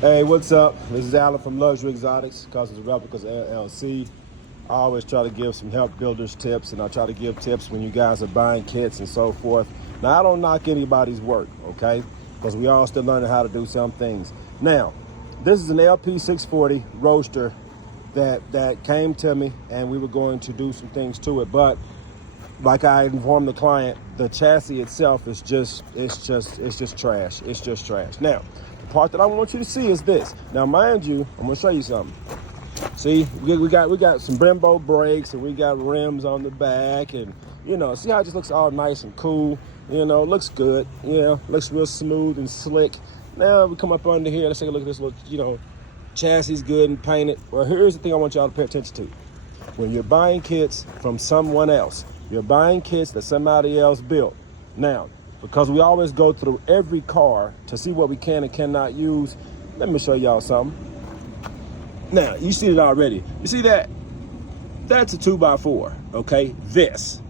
Hey, what's up? This is Alan from Luxury Exotics, Cousins of Replicas LLC. I always try to give some help builders tips, and I try to give tips when you guys are buying kits and so forth. Now, I don't knock anybody's work, okay? Because we all still learning how to do some things. Now, this is an LP640 roaster that came to me, and we were going to do some things to it. But like I informed the client, the chassis itself is just trash. It's just trash. Now, the part that I want you to see is this. Now, mind you, I'm gonna show you something. See, we got some Brembo brakes, and we got rims on the back, and see how it just looks all nice and cool. Looks good. Looks real smooth and slick. Now we come up under here. Let's take a look at this little, chassis good and painted. Well, here's the thing I want y'all to pay attention to. When you're buying kits from someone else, you're buying kits that somebody else built. Now, because we always go through every car to see what we can and cannot use, let me show y'all something. Now, you see it already. You see that? That's a 2x4, okay? That's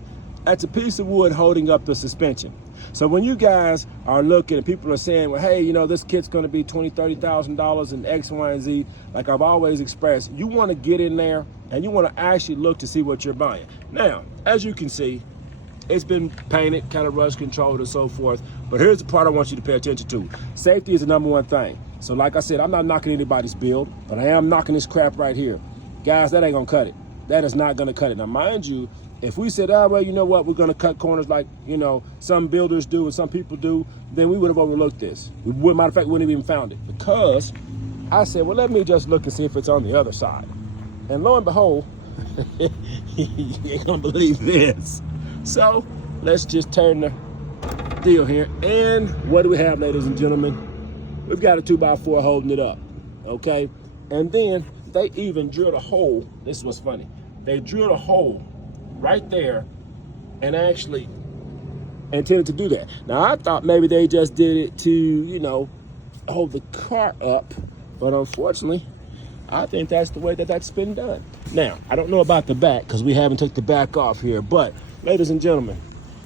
a piece of wood holding up the suspension. So when you guys are looking and people are saying, well, hey, this kit's gonna be $20,000, $30,000 in X, Y, and Z, like I've always expressed, you wanna get in there and you wanna actually look to see what you're buying. Now, as you can see, it's been painted, kind of rust controlled and so forth, but here's the part I want you to pay attention to. Safety is the number one thing. So like I said, I'm not knocking anybody's build, but I am knocking this crap right here. Guys, that ain't gonna cut it. That is not gonna cut it. Now, mind you, if we said, well, you know what, we're gonna cut corners like, some builders do and some people do, then we would have overlooked this. Matter of fact, we wouldn't have even found it, because I said, well, let me just look and see if it's on the other side. And lo and behold, you ain't gonna believe this. So let's just turn the deal here. And what do we have, ladies and gentlemen? We've got a 2x4 holding it up, okay? And then they even drilled a hole. This is what's funny. They drilled a hole right there and actually intended to do that. Now, I thought maybe they just did it to, hold the car up. But unfortunately, I think that's the way that's been done. Now, I don't know about the back because we haven't took the back off here. But, ladies and gentlemen,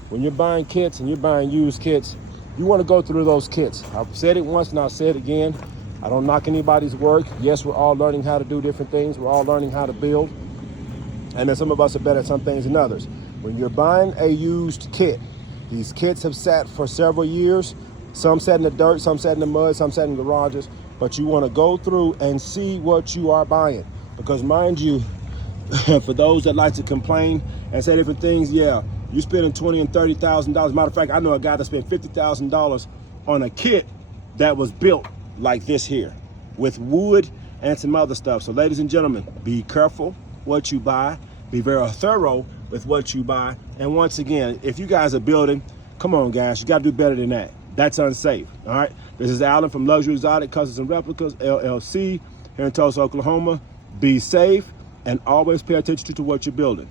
when you're buying kits and you're buying used kits, you want to go through those kits. I've said it once and I'll say it again. I don't knock anybody's work. Yes, we're all learning how to do different things. We're all learning how to build. And then some of us are better at some things than others. When you're buying a used kit, these kits have sat for several years. Some sat in the dirt, some sat in the mud, some sat in garages. But you want to go through and see what you are buying. Because mind you, for those that like to complain and say different things, yeah, you're spending $20,000 and $30,000. Matter of fact, I know a guy that spent $50,000 on a kit that was built like this here with wood and some other stuff. So ladies and gentlemen, be careful what you buy. Be very thorough with what you buy. And once again, if you guys are building, come on guys, you gotta do better than that. That's unsafe, all right? This is Alan from Luxury Exotic Cousins and Replicas LLC here in Tulsa, Oklahoma. Be safe and always pay attention to what you're building.